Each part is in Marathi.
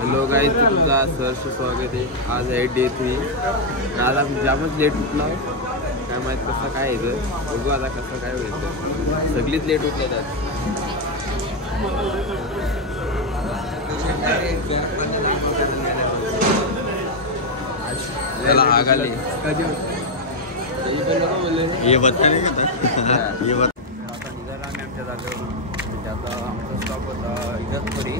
हॅलो गाईज, तुमचा सहर्ष स्वागत आहे. आज आहे डे 3. आज आम्ही जामच लेट उठलो. काय माहीत कसं काय येतं, बघू आता कसं काय व्हायचं. सगळीच लेट उठले त्यात. त्याला आग आली. ये बताने का था ये बता. आता निघाला आम्ही आमच्या जागेवरून. म्हणजे आता आमचा स्टॉप होता इगतपुरी.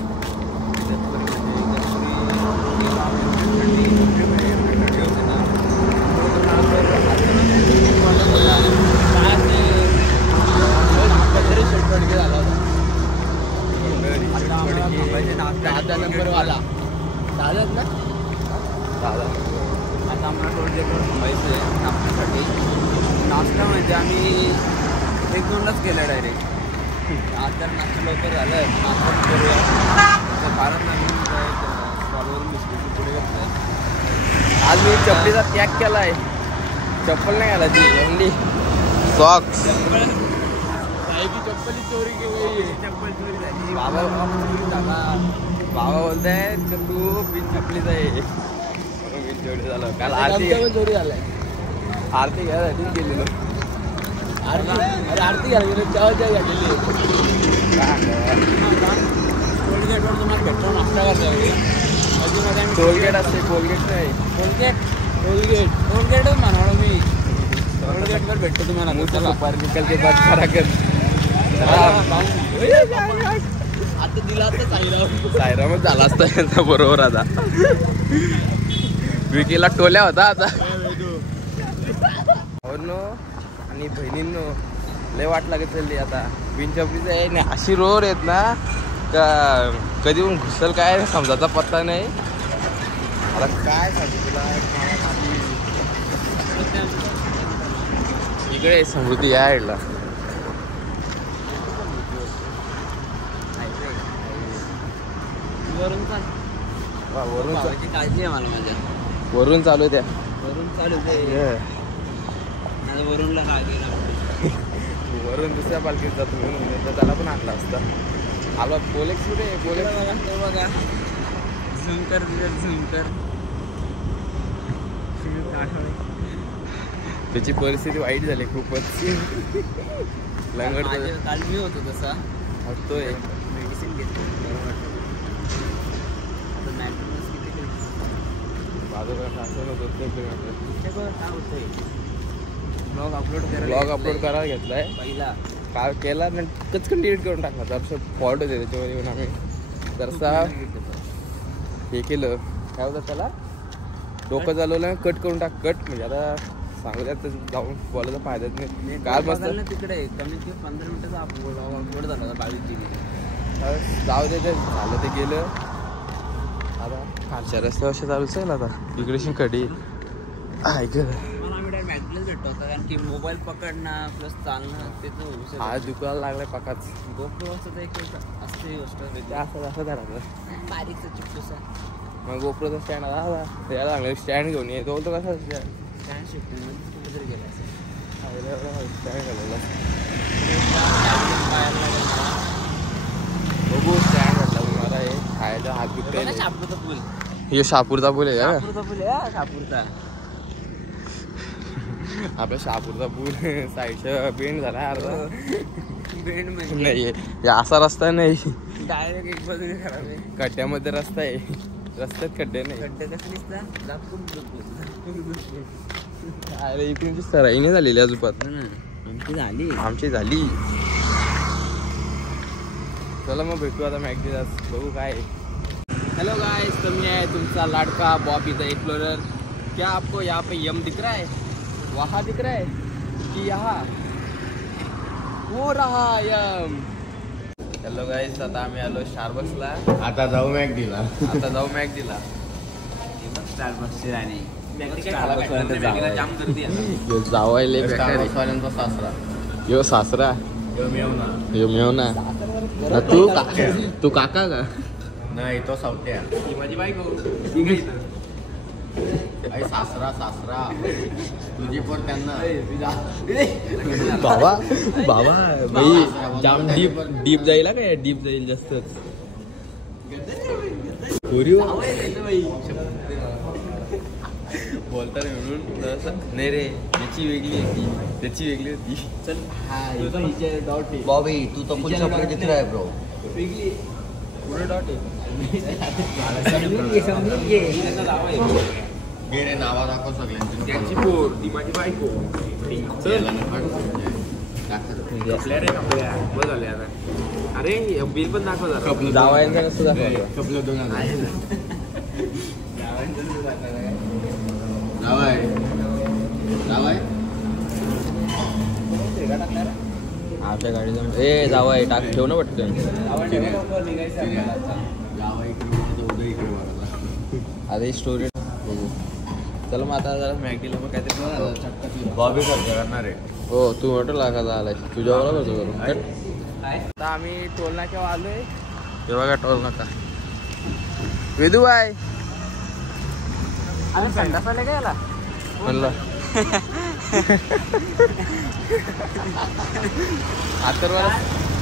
नंबरवाला दादा ना दादा आता आम्हाला टोल गेटवर थांबायचं आहे नाश्त्यासाठी. नाश्ता म्हणजे आम्ही 1-2लाच केलं डायरेक्ट. आज जर नाश्ता लवकर झालं नाश्ता करूया कारण आम्ही स्टॉलवरून बिस्किट पुढे घेतलं. आज मी चपलीचा त्याग केला आहे. चप्पल नाही घालायची, ओनली सॉक्स. चप्पल चोरी केली, चप्पल चोरी झाली. बाबा बोलताय की तू बिन चपलीचा आहे. बिन चोरी झालं. काल आरती चोरी झालाय. आरती घ्यायसाठी गेलेलो. आरती घ्यायला गेलो चहा घ्यायला टोल गेटवर तुम्हाला भेटतो नाश्ता करता. टोलगेट असते, कोलगेट नाही. टोलगेटच म्हणालो मी. टोलगेटवर भेटतो तुम्हाला. सुपारी निकल के बाद खरा कर. आता दिला तर सायरामच झाला असता यांचा बरोबर. आता विकीला टोल्या होता आता. भावांनो आणि बहिणींनो, लय वाट लागत चालली आता. बिनचपलीचं आहे ना, अशी रोड आहेत ना का कधी पण घुसल काय समजायचा पत्ता नाही. आता काय सांगू तुला. इकडे समृद्धी या साईडला. काळजी आहे मला माझ्या. वरून चालू त्या वरून चालू आहे. वरूनला काय गेला वरून दुसऱ्या पालखीत जातो म्हणून तर त्याला पण आणला असता. आलो पोलेक्स कुठे पोलेक्स बघा. झूम कर. त्याची परिस्थिती वाईट झाली खूपच. लंगड काल मी होतो तसा हसतोय. मेडिसिन घेतली. आता मॅक्डोनल्ड्स किती बाजूला असं नव्हतं काय होतंय. ब्लॉग अपलोड करायला घेतलाय. पहिला काल केला कचकन डिलीट करून टाकला. जरसं फॉल्ट होते त्याच्यावर येऊन आम्ही जरसा हे केलं. काय होतं त्याला डोकं चालवलं कट करून टाक. कट म्हणजे आता सांगू द्या तर जाऊन बोलायचा फायदाच नाही. काल मस्त तिकडे कमीत कमी 15 मिनिटाचा अपलोड झाला 22 GB. जाऊ दे ते झालं ते गेलं. आता खालच्या रस्त्यावर चालूच आहे आता. इकडे खडी ऐक मॅक्डोनल्ड्स भेटतो होता कारण की मोबाईल पकडणं प्लस चालणं त्याचं हात दुखायला लागलाय पकाच. गोप्रोचं तर एक असते गोष्ट असं धरायचं बारीकचा चिपटूसा. मग गोप्रोचा स्टँड आला यायला लागलं. स्टँड घेऊन येतो तो कसा स्टँड शिफ्टिंगमध्ये कुठे तरी गेला असेल. स्टँड घालवला बघू. स्टँड घातला तुम्हाला हे खायचा हात दुखतोय. शापूरचा पूल. हे शापूरचा पूल आहे का? शापूरचा पूल आहे. शापूरचा आपला शहापूरचा पूल साईडच्या बेंड झाला अर्धा. बेंड म्हणजे नाही असा रस्ता नाही. डायरेक्ट एक बाजूने खराब आहे. खड्ड्यामध्ये रस्ता आहे. रस्त्यात खड्डे नाही. खड्डे कसं दिसतात दाखवून. अरे इकडूनची सराई नाही झालेली अजून. आमची झाली. चला मग भेटू आता मॅगडीलाच. बघू काय. हेलो गाइस, तो मैं तुमचा लाडका बॉबी द एक्सप्लोरर. क्या आपको यहाँ पे यम दिख रहा है? वहाँ दिख रहा है कि यहाँ वो रहा यम. हेलो गाइस, आता आम्ही आलो स्टारबक्सला. आता जाऊ मॅगडीला. स्टारबक्सची राणी जाम गर्दी जावायले स्टारबक्सवाल्यांचा सासरा. यो सासरा यो मेवना. तू काका का? नाही तो सावट्या. माझी बायको. सासरा तुझी पण त्यांना बाबा भाई जाम डीप जाईल काय. डीप जाईल जास्तच. बोलता नाही म्हणून नाही रे, याची वेगळी होती त्याची वेगळी होती. चल बॉबी तू तो फुल चॉकलेट दिख रहा है ब्रो. वेगळी पुढे डॉट आहे. घे रे नावा दाखव सगळ्यांची. त्याची पोर ती माझी बायको. अरे बिल पण दाखव जावायचं कसं दाखवलं. कपलं 2000 जावाय आपल्या गाडीचा ए जावाय टाक ठेव ना पटकन. अरे स्टोरी चला मग आता जरा मॅगडीला मग काहीतरी बॉबी करणार आहे. हो तू म्हटलं लाखाचा आलाय तुझ्यावर करतो करून. आता आम्ही टोल नाक्यावर आलोय. ते बघा टोल नाका. वेदू बाय आम्ही संडासाला गेला म्हणलं. आता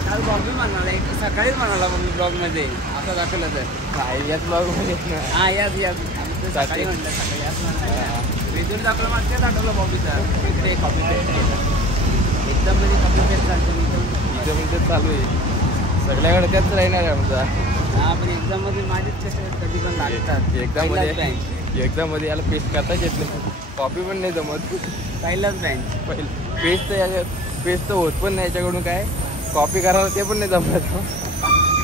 काल बॉबी म्हणाला सकाळीच म्हणाला मग ब्लॉग मध्ये असं दाखवलं तर याच ब्लॉग मध्ये हा याच सकाळी म्हणलं सकाळी याच रिझल्ट दाखवलं मागच्या दाखवलं बॉबीचा ते कॉपी पेस्ट केलं एकदम म्हणजे कॉपी पेस्ट चालतं इथं म्हणजे चालू आहे सगळ्याकडे त्याच राहणार आहे आमचा. हा पण एक्झाम मध्ये माझेच कसे कधी पण लागतात. एक्झाम मध्ये याला पेस्ट करताच येत नाही. कॉपी पण नाही जमत. पहिलाच बँच पेस्ट तर होत पण नाही याच्याकडून. काय कॉपी करायला ते पण नाही जमत.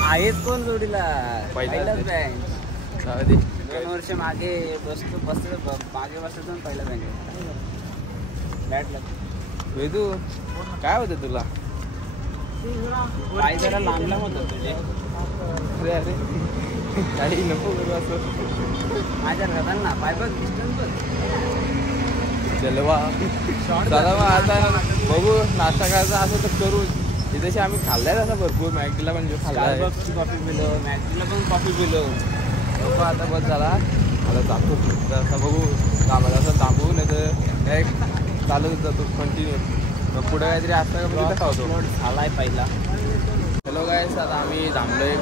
आहेच कोण जोडीला पहिलाच बँच. 2 वर्ष मागे बसतो मागे बसतो पहिला बँक बॅट लागतो. वेदू काय होतं तुला. पाय जरा लांब होतं तुझे. अरे गाडी नको करू असं. माझ्या घरात ना पाय बघ डिस्टन्स बघ. चलवा चला मग आता बघू नाश्ता करायचा असं तर करू. तिथे आम्ही खाल्लाय तसा भरपूर. मॅगडीला पण जो खाल्ला कॉफी पिलो मॅगडीला पण कॉफी पिलो. बघू आता बस झाला आता जातो. आता बघू कामाला असं थांबू नाही तर काय चालूच जातो कंटिन्यू. मग पुढे काहीतरी असतं का तिथं खावतो. झालाय पहिला. हॅलो गाईस आता आम्ही थांबलोय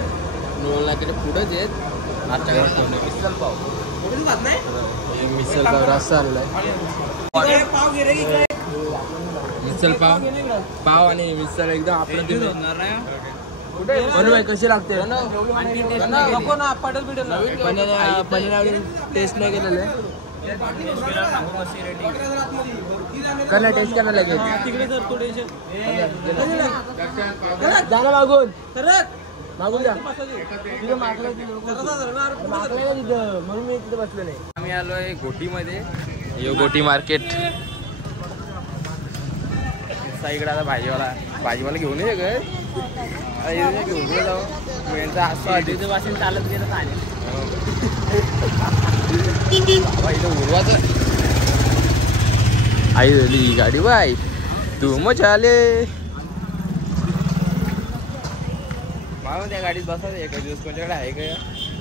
नोल नाक्याच्या पुढंच आहेत. आजच्या मिसल पाव मिसल पाव रस्सा आलेला आहे. मिसल पाव आणि मिसल एकदम आपलं कुठे कशी लागते. नको ना पटेल बिटेल पनीर टेस्ट नाही केलेलं आहे. करणार टेस्ट करायला लागेल. जा ना मागून मागून जा. तिथं मागलं तिथं म्हणून मी तिथं बसलो नाही. आम्ही आलोय गोटीमध्ये. गोटी मार्केट. इकडे आता भाजीवाला घेऊन ये घेऊन जाऊ. तिथं वाशिंग चालत गेलं चालेल. उडवाच आई झाली गाडी बाय तू मग चाले. मला त्या गाडीत बसायचं एका दिवस. कोणत्याकडे आहे का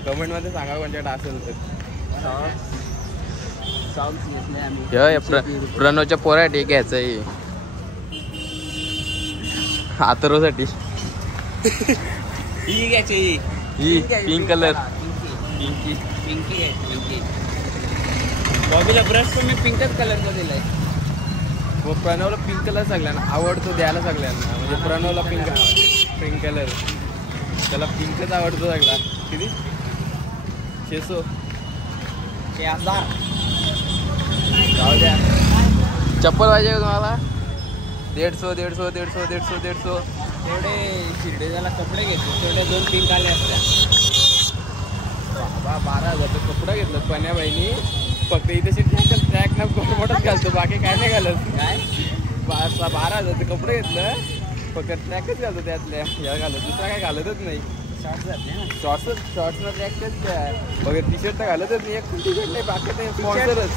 कमेंट मध्ये सांगा कोणत्याकडे असेल तर. प्रणवच्या पोरासाठी घ्यायचं आहे. आतरोसाठी ही घ्यायची ही पिंक कलर. पिंकी घ्यायची. बॉबीला ब्रश पण मी पिंकच कलरचा दिलाय. मग प्रणवला पिंक कलर सगळ्यांना आवडतो द्यायला सगळ्यांना. म्हणजे प्रणवला पिंक कलर त्याला पिंकच आवडतो सगळा. किती 600 जाऊ द्या. चप्पल पाहिजे का तुम्हाला. 150 तेवढे शिर्डीला कपडे घेतले तेवढे 2 पिंक आले असत्या. बाबा 12,000 कपडा घेतलं पण्याबाईनी. फक्त इथे ट्रॅक ना मोठंच घालतो बाकी काय नाही घालत. काय 12,000 कपडे घेतलं फक्त ट्रॅकच घालतो. त्यातल्या या घालत दुसरा काय घालतच नाही. शॉर्ट्सला ट्रॅकच बघा. टी शर्ट तर घालतच नाही. एक टी शर्ट नाही बाकी ते स्पॉन्सरच.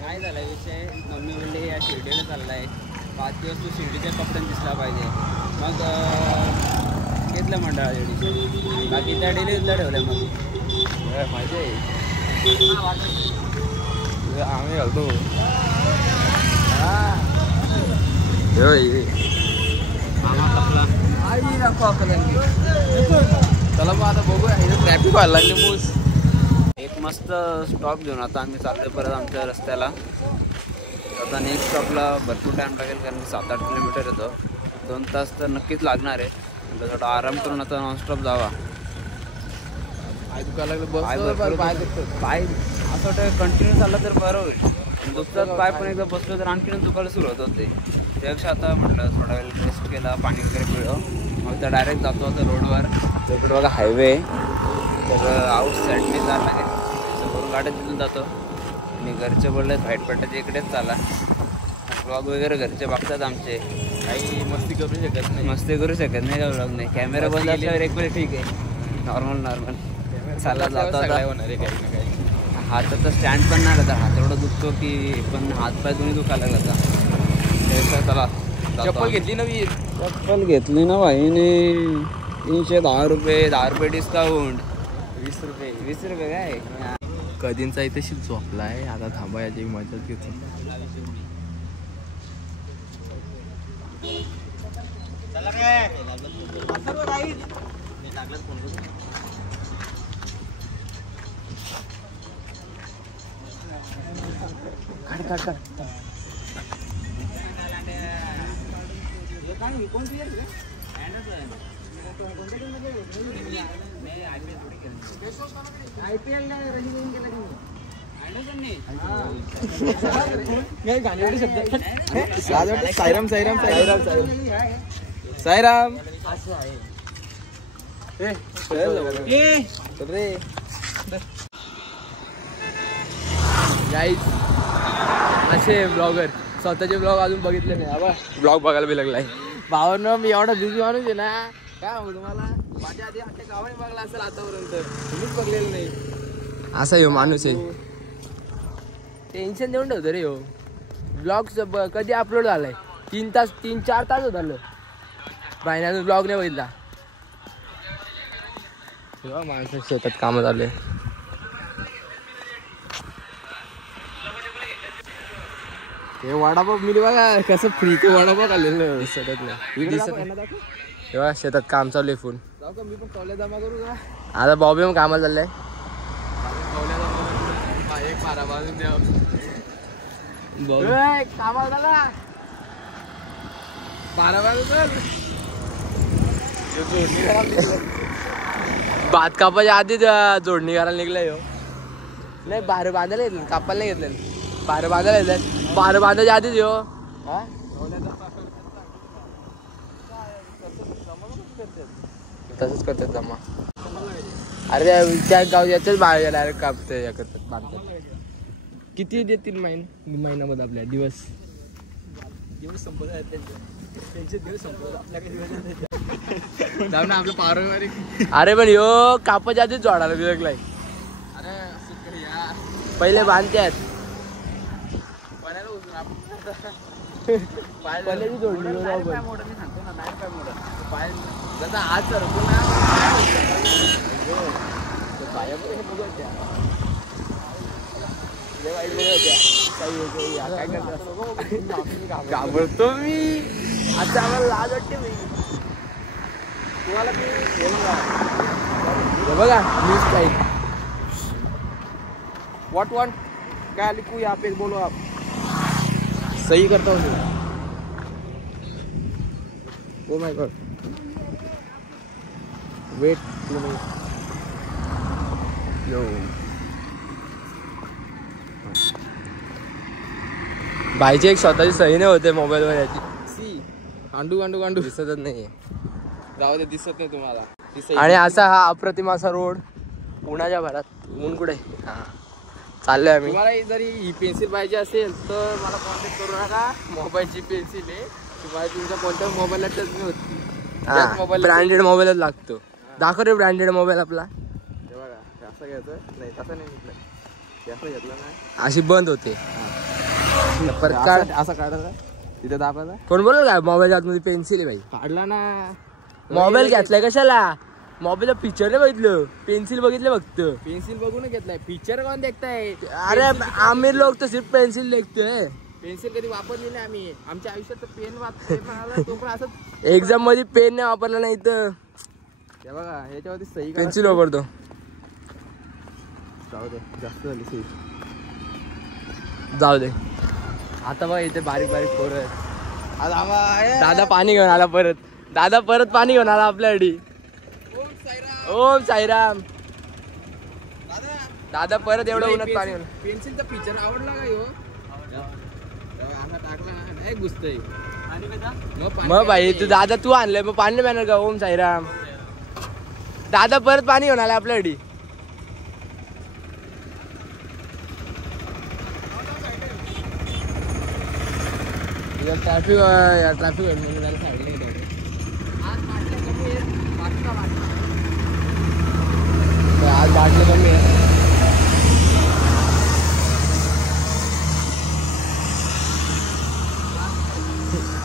काय झाला विषय. मम्मी म्हणले या शिर्डीला चाललाय 5 दिवस तू शिर्डीच्या कपड्यात दिसला पाहिजे. मग घेतलं मंडळाच्या डिशन. बाकी त्या डिलिव्हरीला ठेवलं. मग माहिती आहे आम्ही घालतो. मामा कपला आई दाखवा चला मग आता बघूया, इथे ट्रॅफिक व्हायला लागली मूस. एक मस्त स्टॉप घेऊन आता आम्ही चाललोय परत आमच्या रस्त्याला. आता नेक्स्ट स्टॉपला भरपूर टाईम लागेल कारण 7-8 किलोमीटर येतो. 2 तास तर नक्कीच लागणार आहे. म्हणजे थोडा आराम करून आता नॉनस्टॉप जावा. पाय दुखायला लागलं, पाय असं वाटतं कंटिन्यू चाललं तर बरं होईल. दुसराच पाय पण एकदा बसलो तर आणखीन दुखायला सुरुवात होते. त्यापेक्षा आता म्हटलं थोडा वेळ रेस्ट केला, पाणी वगैरे पिळलं, मग तर डायरेक्ट जातो आता रोडवर. तिकडे बघा हायवे, तर आउट साईडने जायला लागेल. समोरून गाड्या तिथून जातो आणि घरचे बोलले व्हाईट पट्ट्याच्या इकडेच चाला. ब्लॉग वगैरे घरचे बघतात आमचे, काही मस्ती करू शकत नाही. मस्ती करू शकत नाही का ब्लॉग नाही. कॅमेरा बंद असल्यावर एक वेळ ठीक आहे, नॉर्मल चालला जातो. आता होणार आहे काही ना काही. हाताचा स्टँड पण नाही राहता, हात एवढा दुखतो की पण हातपाय दोन्ही दुखायला लागला. चला चप्पल घेतली नवी. चप्पल घेतली ना भाईने 310 रुपये, 10 रुपये डिस्काउंट, 20 रुपये. 20 रुपये काय. कधींचा इथे झोपला आहे. आता थांबा याची मदत घेतो. साईराम साईराम साईराम साईराम. गाईज असे ब्लॉगर स्वतःचे ब्लॉग अजून बघितले नाही. ब्लॉग बघायला बी लागलाय. भावांनो मी एवढा बिझी माणूस आहे ना, काय सांगू तुम्हाला. माझ्या आधी आमच्या गावाने बघला असेल आतापर्यंत, तुम्हीच बघलेलं नाही. असा ह्यो माणूस आहे. टेन्शन देऊन ठेवतो रे हो. ब्लॉग कधी अपलोड झालाय 3-4 तास होत आलं. बायनानं ब्लॉग नाही बघितला. माणसं शेतात कामं चालले. हे वडापाव मिली बघा कसं फ्री ते वडापाव खाल्लेलं दिसत नाही. तेव्हा शेतात काम चालू आहे फुल. जाऊ का मी पण कौल्या जमा करू का. आता बॉबी मग कामाला चाललंय. कौल्या जमा एक पारा बांधून द्या. कामाला झाला पारा बांधून. भात कापाच्या आधी जोडणी करायला निघलाय ह्यो. नाही बाहेर बांधायला येत कापायला नाही घेतलं. बाहेर बांधायला येतात. बाहेर बांधायच्या आधीच ह्यो. तसंच करतात जमा. अरे त्या गाव याच्याच बाहेर डायरेक्ट कापते या करतात बांधतात. किती देतील महिन्यामध्ये आपल्या दिवस संपत आहेत त्यांचे दिवस संपत आपल्या जाऊ ना आपलं पारंपरिक. अरे पण ह्यो कापाच्या आधीच जोडायला लागलाय. अरे या पहिले बांधतात. पाण्याला उचलून आपण पहिल्याची जोडणी मोठं मी सांगतो ना, नाही काय मोठं पाय जसा हात सरकतो ना पाया पण बघत त्या वाईट बघत काय करतात. घाबरतो मी आता. आम्हाला लाज वाटते मी तुम्हाला. मी बघा न्यूज काय व्हाट क्या लिखू यहाँ पे बोलो आप. सही करता हूँ. ओ माय गॉड वेट यो. भाईची एक स्वतःची सही नाही होते मोबाईलवर याची. सी गांडू गांडू गांडू दिसतच नाहीये. जाऊ दे दिसत नाही तुम्हाला. आणि असा हा अप्रतिम असा रोड उन्हाच्या भरात. ऊन कुठे हा चाललोय आम्ही. तुम्हाला जरी ही पेन्सिल पाहिजे असेल तर मला कॉन्टॅक्ट करू नका. मोबाईलची पेन्सिल आहे तुम्हाला तुमच्या कोणत्या मोबाईलला टच नाही होती. ब्रँडेड मोबाईलच लागतो. दाखव रे ब्रँडेड मोबाईल आपला. हे बघा असं घ्यायचं नाही तसं नाही घेतलं. असं घेतलं ना अशी बंद होते. परत काढ. असं काढायचा तिथे दाबायचा. कोण बोलल काय मोबाईल आतमध्ये पेन्सिल आहे भाई. काढला ना. मोबाईल घेतलाय कशाला. मोबाईल फीचर नाही बघितलं, पेन्सिल बघितलं फक्त. पेन्सिल बघून घेतलाय. फीचर कोण देखताय. अरे आमिर लोक तर सिर्फ पेन्सिल देखतोय. पेन्सिल कधी वापरली नाही आम्ही आमच्या आयुष्यात. पेन वापरतो तो पण असं एक्झाम मध्ये पेन नाही वापरला नाही तर हे बघा ह्याच्यावरती सही पेन्सिल वापरतो. जाऊ दे जास्त झाली सही. जाऊ दे. आता बघ इथे बारीक बारीक पोरं आहेत. दादा दादा पाणी घेऊन आला परत. दादा परत पाणी घेऊन आला आपल्यासाठी. ओम साईराम. दादा परत एवढं उन्हात पाणी घेऊन. पेन्सिलचा फीचर आवडला का ह्यो? असा टाकला नाही घुसतंय. मग भाई तू दादा तू आणलंय मग पाणी नाही का. ओम साईराम. दादा परत पाणी घेऊन आला आपल्यासाठी. ट्रॅफिक ट्रॅफिक आज बाटले कमी आहे.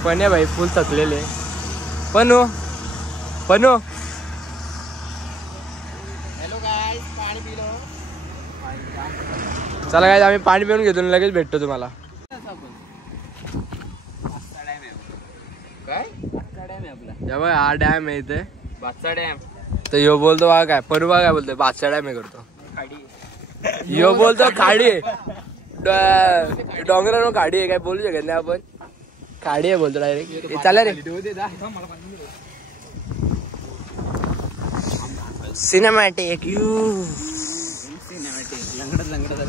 पण भाई फुल थकलेले. पनू पनू हॅलो गाईस पाणी पिलो. चला काय आम्ही पाणी पिऊन घेतो लगेच भेटतो तुम्हाला. काय जेव्हा हा डॅम आहे इथे बादचा डॅम. तर यो बोलतो बघा काय परू बघा काय बोलतोय बादशाह डॅम आहे करतो. यो बोलतो खाडी आहे. डोंगरावर खाडी आहे काय बोलू शकत नाही आपण. खाडी आहे बोलतो डायरेक्ट. चालेल रे सिनेमॅटिक यू. लंगडत लंगडत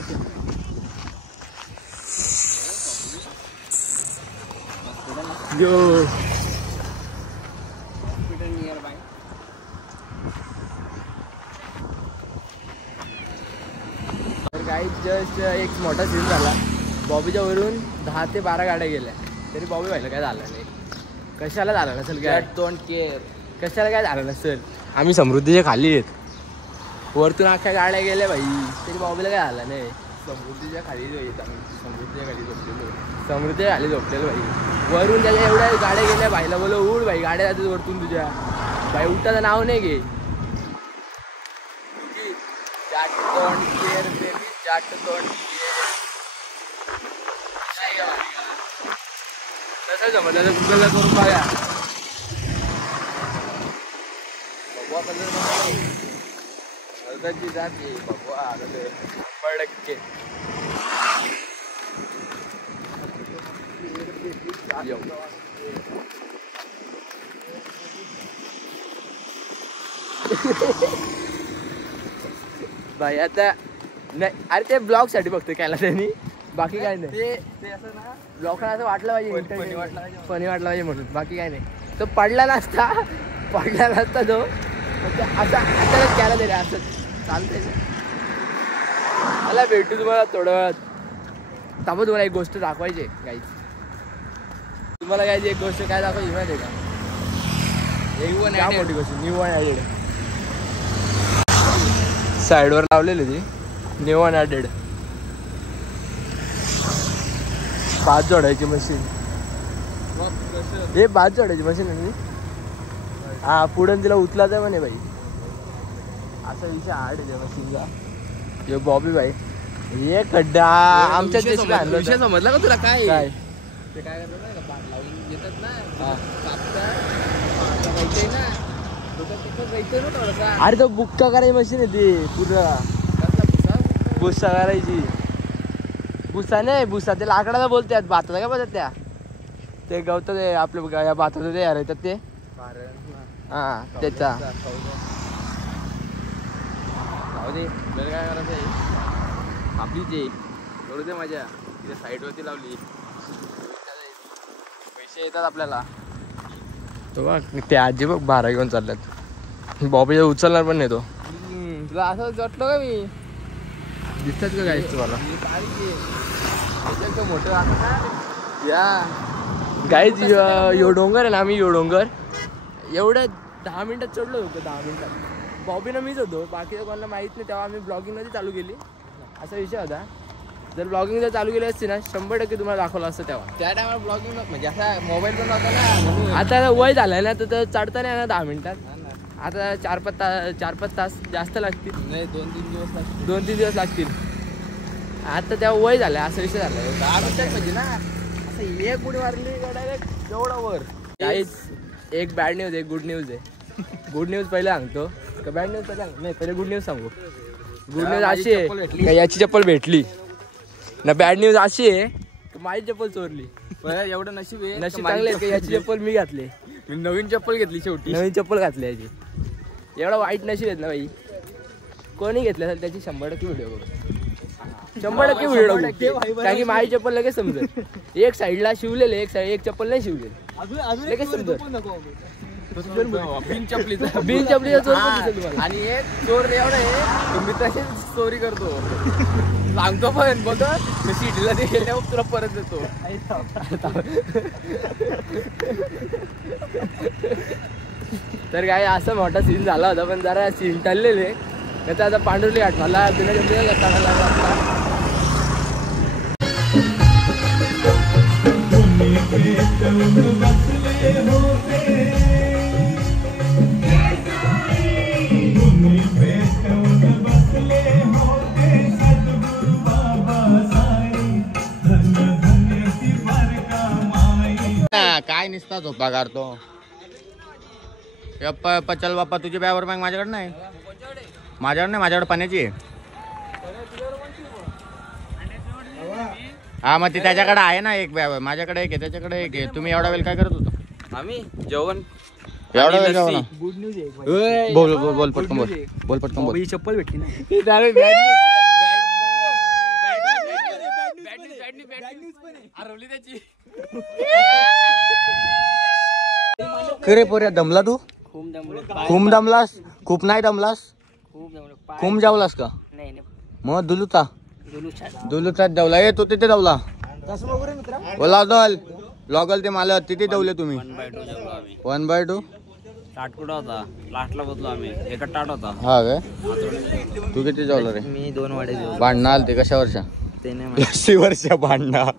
यो नियर बाय. तर काही जस्ट एक मोठा सीन झाला. बॉबीच्या वरून 10 ते 12 गाड्या गेल्या तरी बॉबी व्हायला काय झालं नाही. कशाला झालं नसेल काय. Don't care. कशाला काय झालं नसेल. आम्ही समृद्धीच्या खाली आहेत. वरतून अख्ख्या गाड्या गेल्या भाई तरी बॉबीला काय झालं नाही. समृद्धीच्या खाली येत आम्ही. समृद्धीच्या खाली झोपलेलो. समृद्धीच्या खाली झोपलेलं भाई. वरून त्याच्या एवढ्या गाड्या गेल्या भाईला बोल उड भाई गाड्या जातात वरतून तुझ्या. भाई उठाचं नाव नाही घे. Don't care baby. डोंट तसं जमलं तर गुगलला करून बघा. भगवा कलर हलकाची जाते. भगवा पडके भाई आता नाही. अरे ते ब्लॉग साठी बघतोय कायला त्यांनी. बाकी काय नाही. ते असं ना लोकांना असं वाटलं पाहिजे फनी वाटलं पाहिजे. फनी वाटलं पाहिजे म्हणून. बाकी काय नाही. तो पडला नसता तो असा अचानक केला तरी असं चालतंय. मला भेटू तुम्हाला थोड्या वेळात. थांबा तुम्हाला एक गोष्ट दाखवायची गाईज. तुम्हाला काय एक गोष्ट काय दाखवायची माहिती आहे का. काय मोठी गोष्ट. न्यू वन ॲडेड साईडवर लावलेली ती. न्यू वन ॲडेड 5 जोडायची मशीन. हे 5 जोडायची मशीन आहे. हा पुढे तिला उचलायचं म्हणे भाई. असा विषय हार्ड आहे त्या मशीनचा. हे बॉबी भाई हे खड्डा आमच्या विषय समजला का तुला. काय काय ते काय करतात ना पाठ लावून घेतात ना. कापतात माहिती ना. तिथं जायचं ना थोडासा. अरे तो बुक्का करायची मशीन आहे ती पूर्ण. भुसा करायची. भुसा नाही भुसा ते लाकडाला बोलतात. भाताचा काय बोलतात त्या. ते गवतात ते आपल्या भाताचं ते येतात ते. हा त्याचा. दे काय करायचं आहे. आपली ते करू दे माझ्या तिथे साईडवरती लावली. पैसे येतात आपल्याला. तो बघ ते आजी बघ 12 घेऊन चालल्यात. बॉबी उचलणार पण नाही तो. तुला असं वाटलं का मी. दिसतात का काय तुम्हाला. मोठं असं ना या गाईज यो डोंगर आहे ना. आम्ही यो डोंगर एवढ्या 10 मिनिटात चढलो होतो. 10 मिनिटात बॉबीनं मीच होतो. बाकी कोणाला माहीत नाही. तेव्हा आम्ही ब्लॉगिंगमध्ये चालू केली. असा विषय होता. जर ब्लॉगिंग जर चालू केली असती ना 100% तुम्हाला दाखवलं असतं तेव्हा. त्या टायमाला ब्लॉगिंग म्हणजे असा मोबाईल पण नव्हता ना. आता वय झालंय ना तर चढता नाही ना 10 मिनिटात. आता 4-5 तास जास्त लागतील. नाही 2-3 दिवस लागतील. 2-3 दिवस लागतील. आता तेव्हा वय झालंय असा विषय झालाय. 10 मिनिटात म्हणजे ना असं एक उडी मारली डायरेक्ट एवढा वर. काहीच एक बॅड न्यूज एक गुड न्यूज आहे. गुड न्यूज पहिले सांगतो का बॅड न्यूज पहिले नाही, पहिले गुड न्यूज सांगू. गुड न्यूज अशी आहे का याची चप्पल भेटली ना. बॅड न्यूज अशी आहे की माझी चप्पल चोरली. एवढं नशीब आहे. नशीब चांगले आहे का याची चप्पल मी घातली. मी नवीन चप्पल घेतली शेवटी. नवीन चप्पल घातली याची. एवढा वाईट नशीब आहेत ना बाई. कोणी घेतलं असेल त्याची 100% व्हिडिओ करू. 100% व्हिडिओ करू. कारण की माझी चप्पल लगेच समजेल. एक साईडला शिवलेले एक चप्पल नाही शिवलेली लगेच समजेल. बिन चपलीचा चोर आणि एक चोर एवढा आहे मी तशीच चोरी करतो. सांगतो पण बघ सिटीला ते गेल्यावर तुला परत देतो. तर काय असा मोठा सीन झाला होता पण जरा सीन टललेले. त्याचा आता पांढुरली आठवला बिना चपलीचा काढायला लागला. काय निसता झोपा काढतो. चल बाप्पा तुझी बॅवर बँक माझ्याकडे नाही. माझ्याकडे पाण्याची आहे. हा मग ती त्याच्याकडे आहे ना एक बॅवर. माझ्याकडे एक आहे त्याच्याकडे एक आहे. तुम्ही एवढा वेळ काय करत होता? आम्ही जेवण एवढा वेळ जेवण. गुड न्यूज आहे. बोल पटकन बोल. ही चप्पल भेटली ना. खरे पोऱ्या दमला तू? खूप दमलास? खूप नाही दमलास? खूप जावलास का? मग दुलूचा दवला. ये तू तिथे दवला. बोला लॉगल ते मला तिथे दवले तुम्ही. 1/2 टाट कुठं होता लास्टला बदलो आम्ही. एका टाट होता. हा काय तू किती जावला रे? मी 2 वाडे भांडणं आलते कशा वर्षा? ते नाही 80 वर्ष भांडणं.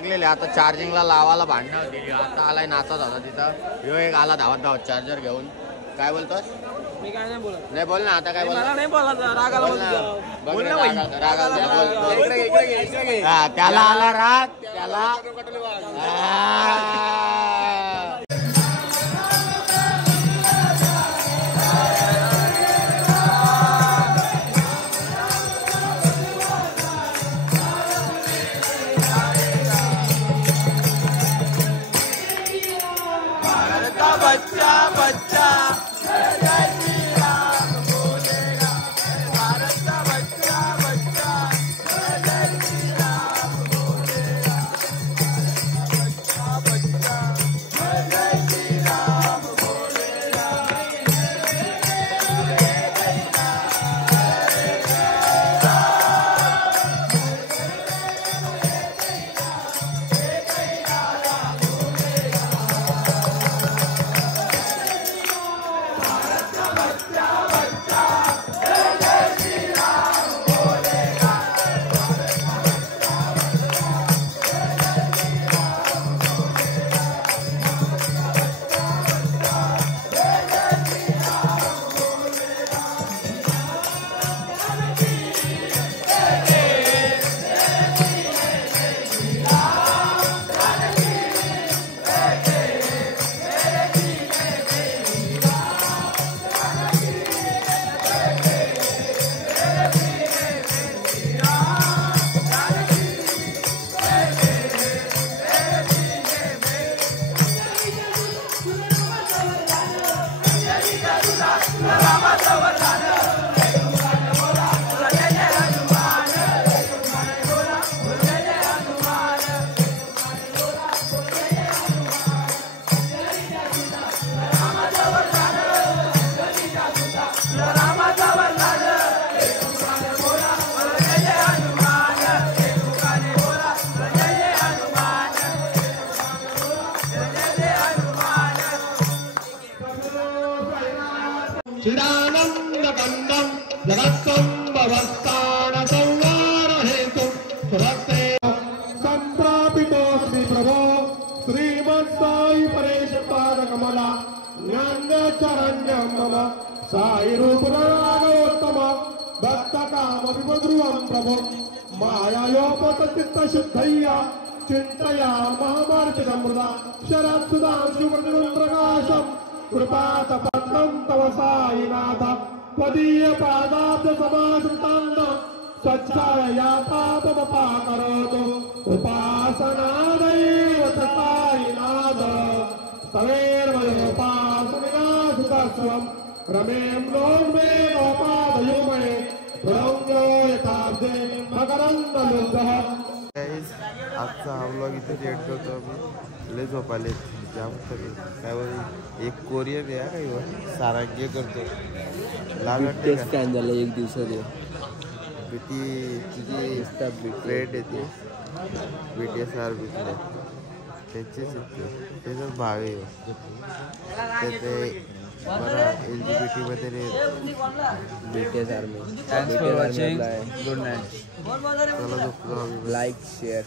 लागलेले. आता चार्जिंगला लावायला भांडणं होती. आता आलाय नाचत होता तिथं. ह्यो एक आला धावत चार्जर घेऊन. काय बोलतोस? मी काय नाही बोलत. नाही बोल ना आता. काय बोल? नाही बोलायचं. रागाला त्याला आला राग. त्याला बच्चा बच्चा संप्रापितोऽस्मि प्रभो श्रीमत्साई परेश पादकमला ज्ञानचरण्यं मम साई रूपरागोत्तम भक्तकामविध्रुवं प्रभो मायायोपतचित्तशुद्धय्या चिन्तया महामार्चितं मृदा शरत्सुधांशुप्रकाशं कृपातपत्रं तव साईनाथ त्वदीयपादाब्ज समाश्रितान्न स्वच्छाया पापमपाकरोतु उपासनादैव च साईनाथ तवेर्मयोपासनिनाथुतस्वं रमें नोर्मे गोपादयो मे भ्रंगो यथाब्दे मकरन्दलुब्धः। आजचा हा व्लॉग इथे एड करतो आम्ही. लय झोपाले जाम सगळे काय बोल एक कोरियन आहे काय सारांगे करतो लाल वाटते का स्कॅन झालं एक दिवसात ती तुझी फ्रेंड येते BTS आर्मीतले त्यांचेच त्याचाच भाव आहे ते बरं LGBT मध्ये BTS army thanks for watching good night चला झोपलो आम्ही. Like share